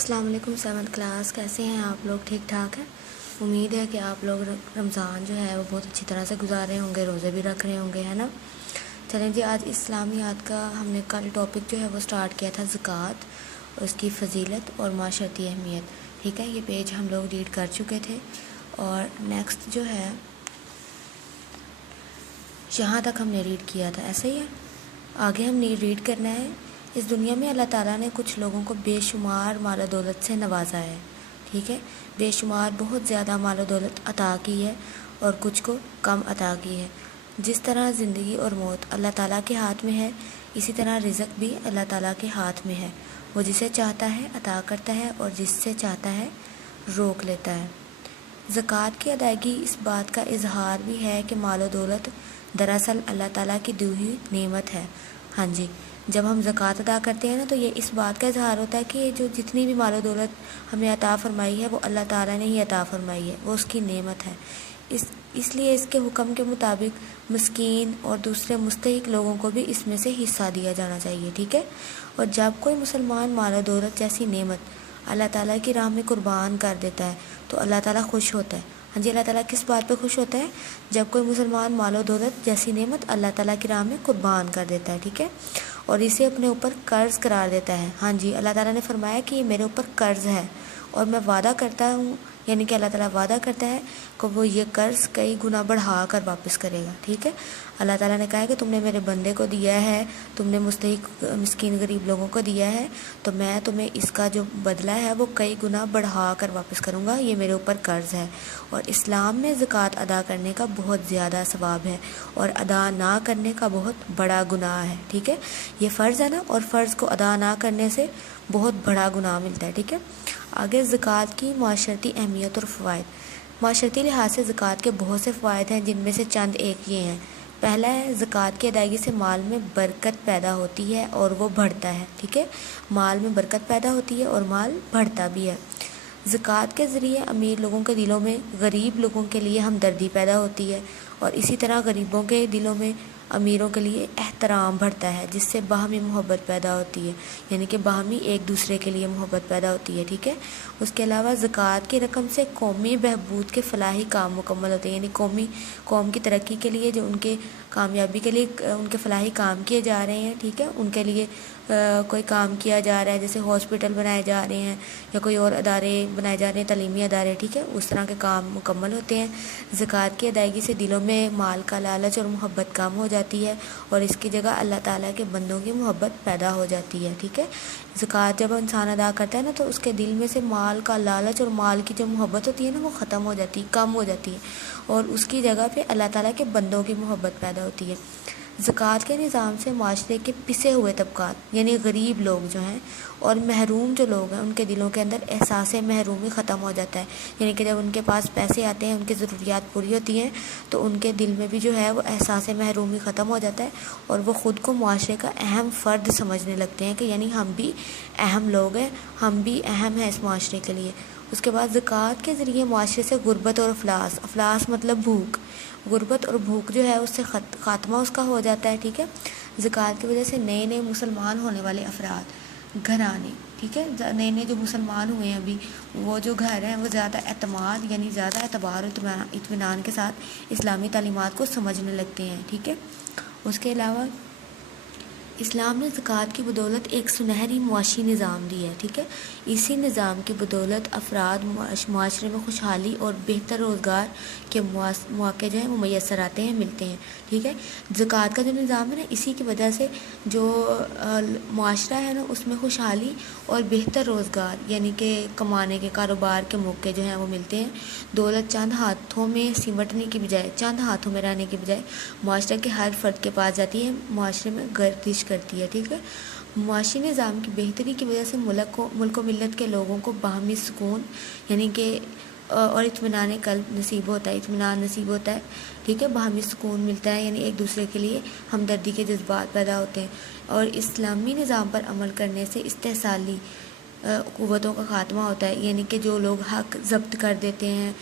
السلام علیکم 7th class, کیسے ہیں آپ لوگ؟ ٹھیک ٹھاک ہیں؟ امید ہے کہ آپ لوگ رمضان جو ہے وہ بہت اچھی طرح سے گزار رہے ہوں گے، روزے بھی رکھ رہے ہوں گے، ہے نا؟ چلیں جی، آج اسلامیات کا ہم نے کل ٹاپک جو ہے وہ سٹارٹ کیا تھا زکوٰۃ، اس کی فضیلت اور معاشرتی اہمیت. ٹھیک ہے، یہ پیج ہم لوگ ریڈ کر چکے تھے اور نیکسٹ جو ہے یہاں تک ہم نے ریڈ کیا تھا، ایسا ہی ہے. آگے ہم نے ریڈ کرنا ہے. اس دنیا میں اللہ تعالیٰ نے کچھ لوگوں کو بے شمار مال و دولت سے نوازا ہے. ٹھیک ہے، بے شمار بہت زیادہ مال و دولت عطا کی ہے اور کچھ کو کم عطا کی ہے. جس طرح زندگی اور موت اللہ تعالیٰ کے ہاتھ میں ہے، اسی طرح رزق بھی اللہ تعالیٰ کے ہاتھ میں ہے. وہ جسے چاہتا ہے عطا کرتا ہے اور جس سے چاہتا ہے روک لیتا ہے. زکوٰۃ کی ادائیگی اس بات کا اظہار بھی ہے کہ مال و دولت دراصل اللہ تعالیٰ کی دی ہوئی نعمت ہے. ہاں جی، جب ہم زکوٰۃ ادا کرتے ہیں نا تو یہ اس بات کا اظہار ہوتا ہے کہ جو جتنی بھی مال و دولت ہمیں عطا فرمائی ہے وہ اللہ تعالیٰ نے ہی عطا فرمائی ہے، وہ اس کی نعمت ہے. اس لیے اس کے حکم کے مطابق مسکین اور دوسرے مستحق لوگوں کو بھی اس میں سے حصہ دیا جانا چاہیے. ٹھیک ہے، اور جب کوئی مسلمان مال و دولت جیسی نعمت اللہ تعالیٰ کی راہ میں قربان کر دیتا ہے تو اللہ تعالیٰ خوش ہوتا ہے. ہاں جی، اللہ تعالیٰ کس بات پہ خوش ہوتا ہے؟ جب کوئی مسلمان مال و دولت جیسی نعمت اللہ تعالیٰ کی راہ میں قربان کر دیتا ہے. ٹھیک ہے، اور اسے اپنے اوپر قرض قرار دیتا ہے. ہاں جی، اللہ تعالیٰ نے فرمایا کہ یہ میرے اوپر قرض ہے اور میں وعدہ کرتا ہوں، یعنی کہ اللہ تعالیٰ وعدہ کرتا ہے کہ وہ یہ قرض کئی گنا بڑھا کر واپس کرے گا. ٹھیک ہے، اللہ تعالیٰ نے کہا ہے کہ تم نے میرے بندے کو دیا ہے، تم نے مستحق مسکین غریب لوگوں کو دیا ہے، تو میں تمہیں اس کا جو بدلہ ہے وہ کئی گنا بڑھا کر واپس کروں گا، یہ میرے اوپر قرض ہے. اور اسلام میں زکوٰۃ ادا کرنے کا بہت زیادہ ثواب ہے اور ادا نہ کرنے کا بہت بڑا گناہ ہے. ٹھیک ہے، یہ فرض ہے نا، اور فرض کو ادا نہ کرنے سے بہت بڑا گناہ ملتا ہے. ٹھیک ہے، آگے زکوٰۃ کی معاشرتی اہمیت اور فوائد. معاشرتی لحاظ سے زکوٰۃ کے بہت سے فوائد ہیں، جن میں سے چند ایک یہ ہیں. پہلا ہے، زکوٰۃ کی ادائیگی سے مال میں برکت پیدا ہوتی ہے اور وہ بڑھتا ہے. ٹھیک ہے، مال میں برکت پیدا ہوتی ہے اور مال بڑھتا بھی ہے. زکوٰۃ کے ذریعے امیر لوگوں کے دلوں میں غریب لوگوں کے لیے ہمدردی پیدا ہوتی ہے اور اسی طرح غریبوں کے دلوں میں امیروں کے لیے احترام بڑھتا ہے، جس سے باہمی محبت پیدا ہوتی ہے، یعنی کہ باہمی ایک دوسرے کے لیے محبت پیدا ہوتی ہے. ٹھیک ہے، اس کے علاوہ زکوٰۃ کی رقم سے قومی بہبود کے فلاحی کام مکمل ہوتے ہیں، یعنی قوم کی ترقی کے لیے جو ان کے کامیابی کے لیے ان کے فلاحی کام کیے جا رہے ہیں. ٹھیک ہے، ان کے لیے کوئی کام کیا جا رہا ہے، جیسے ہاسپٹل بنائے جا رہے ہیں یا کوئی اور ادارے بنائے جا رہے ہیں، تعلیمی ادارے. ٹھیک ہے، اس طرح کے کام مکمل ہوتے ہیں. زکوٰۃ کی ادائیگی سے دلوں میں مال کا لالچ اور محبت کم ہو جاتی ہے اور اس کی جگہ اللہ تعالیٰ کے بندوں کی محبت پیدا ہو جاتی ہے. ٹھیک ہے، زکوٰۃ جب انسان ادا کرتا ہے نا تو اس کے دل میں سے مال کا لالچ اور مال کی جو محبت ہوتی ہے نا وہ ختم ہو جاتی ہے، کم ہو جاتی ہے اور اس کی جگہ پہ اللہ تعالیٰ کے بندوں کی محبت پیدا ہوتی ہے. زکوٰۃ کے نظام سے معاشرے کے پسے ہوئے طبقات یعنی غریب لوگ جو ہیں اور محروم جو لوگ ہیں ان کے دلوں کے اندر احساس محرومی ختم ہو جاتا ہے. یعنی کہ جب ان کے پاس پیسے آتے ہیں، ان کی ضروریات پوری ہوتی ہیں تو ان کے دل میں بھی جو ہے وہ احساس محرومی ختم ہو جاتا ہے اور وہ خود کو معاشرے کا اہم فرد سمجھنے لگتے ہیں کہ یعنی ہم بھی اہم لوگ ہیں، ہم بھی اہم ہیں اس معاشرے کے لیے. اس کے بعد زکوٰۃ کے ذریعے معاشرے سے غربت اور افلاس مطلب بھوک، غربت اور بھوک جو ہے اس سے خاتمہ اس کا ہو جاتا ہے. ٹھیک ہے، زکوٰۃ کی وجہ سے نئے نئے مسلمان ہونے والے افراد گھرانے، ٹھیک ہے، نئے نئے جو مسلمان ہوئے ہیں ابھی، وہ جو گھر ہیں وہ زیادہ اعتماد یعنی زیادہ اعتبار و اطمینان کے ساتھ اسلامی تعلیمات کو سمجھنے لگتے ہیں. ٹھیک ہے، اس کے علاوہ اسلام نے زکوٰۃ کی بدولت ایک سنہری معاشی نظام دی ہے. ٹھیک ہے، اسی نظام کی بدولت افراد معاشرے میں خوشحالی اور بہتر روزگار کے مواقع جو ہیں وہ میسر آتے ہیں، ملتے ہیں. ٹھیک ہے، زکوٰۃ کا جو نظام ہے نا، اسی کی وجہ سے جو معاشرہ ہے نا اس میں خوشحالی اور بہتر روزگار یعنی کہ کمانے کے کاروبار کے موقع جو ہیں وہ ملتے ہیں. دولت چند ہاتھوں میں سمٹنے کی بجائے، چند ہاتھوں میں رہنے کی بجائے معاشرے کے ہر فرد کے پاس جاتی ہے، معاشرے میں گردش کرتی ہے. ٹھیک ہے، معاشی نظام کی بہتری کی وجہ سے ملک و ملت کے لوگوں کو باہمی سکون یعنی کہ اور اطمینان قلب نصیب ہوتا ہے. ٹھیک ہے، باہمی سکون ملتا ہے، یعنی ایک دوسرے کے لیے ہمدردی کے جذبات پیدا ہوتے ہیں اور اسلامی نظام پر عمل کرنے سے استحصالی قوتوں کا خاتمہ ہوتا ہے. یعنی کہ جو لوگ حق ضبط کر دیتے ہیں،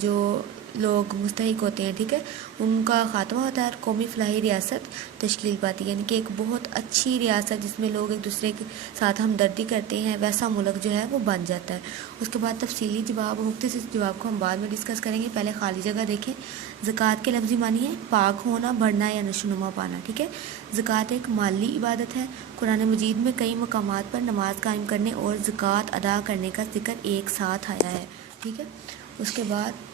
جو لوگ مستحق ہوتے ہیں، ٹھیک ہے، ان کا خاتمہ ہوتا ہے اور قومی فلاحی ریاست تشکیل پاتی ہے، یعنی کہ ایک بہت اچھی ریاست جس میں لوگ ایک دوسرے کے ساتھ ہمدردی کرتے ہیں، ویسا ملک جو ہے وہ بن جاتا ہے۔ اس کے بعد تفصیلی جواب اور مختصر جواب کو ہم بعد میں ڈسکس کریں گے، پہلے خالی جگہ دیکھیں۔ زکوٰۃ کے لفظی معنی ہے پاک ہونا، بڑھنا یا نشو و نما پانا، ٹھیک ہے۔ زکوٰۃ ایک مالی عبادت ہے۔ قرآن مجید میں کئی مقامات پر نماز قائم کرنے اور زکوٰۃ ادا کرنے کا ذکر ایک ساتھ آیا ہے، ٹھیک ہے۔ اس کے بعد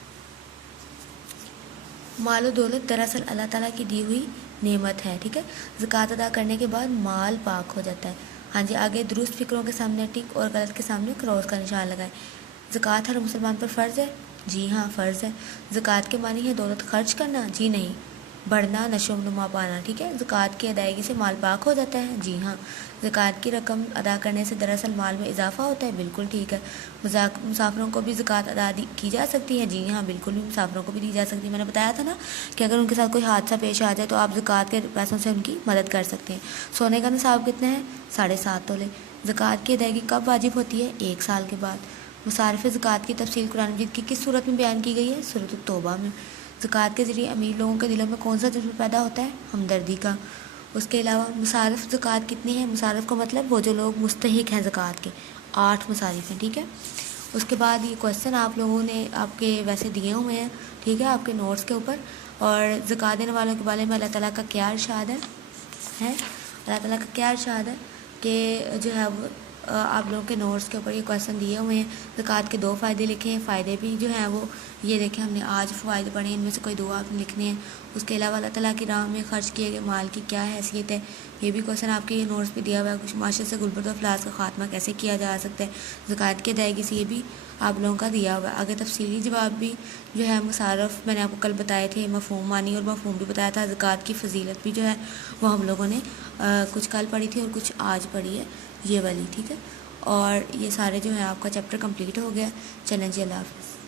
مال و دولت دراصل اللہ تعالیٰ کی دی ہوئی نعمت ہے، ٹھیک ہے۔ زکوٰۃ ادا کرنے کے بعد مال پاک ہو جاتا ہے۔ ہاں جی، آگے درست فکروں کے سامنے ٹک اور غلط کے سامنے کراس کا نشان لگائیں۔ زکوٰۃ ہر مسلمان پر فرض ہے؟ جی ہاں فرض ہے۔ زکوٰۃ کے معنی ہے دولت خرچ کرنا؟ جی نہیں، بڑھنا، نشو و نما پانا، ٹھیک ہے۔ زکوٰۃ کی ادائیگی سے مال پاک ہو جاتا ہے؟ جی ہاں۔ زکوٰۃ کی رقم ادا کرنے سے دراصل مال میں اضافہ ہوتا ہے؟ بالکل ٹھیک ہے۔ مسافروں کو بھی زکوٰۃ ادا کی جا سکتی ہے؟ جی ہاں بالکل بھی مسافروں کو بھی دی جا سکتی ہے۔ میں نے بتایا تھا نا کہ اگر ان کے ساتھ کوئی حادثہ پیش آ جائے تو آپ زکوٰۃ کے پیسوں سے ان کی مدد کر سکتے ہیں۔ سونے کا نصاب کتنا ہے؟ 7.5 تولے۔ زکوٰۃ کی ادائیگی کب واجب ہوتی ہے؟ 1 سال کے بعد۔ مصارف زکوٰۃ کی تفصیل قرآن مجید کی کس صورت میں بیان کی گئی ہے؟ سورۃ التوبہ میں۔ زکوٰۃ کے ذریعے امیر لوگوں کے دلوں میں کون سا جذبہ پیدا ہوتا ہے؟ ہمدردی کا۔ اس کے علاوہ مصارف زکوٰۃ کتنی ہے؟ مصارف کا مطلب وہ جو لوگ مستحق ہیں زکوٰۃ کے، 8 مصارف ہیں، ٹھیک ہے۔ اس کے بعد یہ کویسچن آپ لوگوں نے آپ کے ویسے دیے ہوئے ہیں، ٹھیک ہے، آپ کے نوٹس کے اوپر، اور زکوٰۃ دینے والوں کے بارے میں اللہ تعالیٰ کا کیا ارشاد ہے اللہ تعالیٰ کا کیا ارشاد ہے کہ جو ہے وہ آپ لوگوں کے نوٹس کے اوپر یہ کویسچن دیے ہوئے ہیں۔ زکوٰۃ کے 2 فائدے لکھے ہیں، فائدے بھی جو ہیں وہ یہ دیکھیں، ہم نے آج فوائد پڑھے ہیں، ان میں سے کوئی 2 آپ نے لکھنے ہیں۔ اس کے علاوہ اللہ تعالیٰ کی راہ میں خرچ کیے گئے مال کی کیا حیثیت ہے، یہ بھی کویسچن آپ کے یہ نوٹس پہ دیا ہوا ہے۔ کچھ معاشرے سے غربت و افلاس کا خاتمہ کیسے کیا جا سکتا ہے، زکوٰۃ کی ادائیگی سے، یہ بھی آپ لوگوں کا دیا ہوا ہے۔ آگے تفصیلی جواب بھی جو ہے مصارف میں نے آپ کو کل بتائے تھے، مفہوم معنی اور مفہوم بھی بتایا تھا۔ زکوٰۃ کی فضیلت بھی جو ہے وہ ہم لوگوں نے کچھ کل پڑھی تھی اور کچھ آج پڑھی ہے، یہ والی، ٹھیک ہے۔ اور یہ سارے جو ہے آپ کا چیپٹر کمپلیٹ ہو گیا۔ چلیں جی، اللہ حافظ۔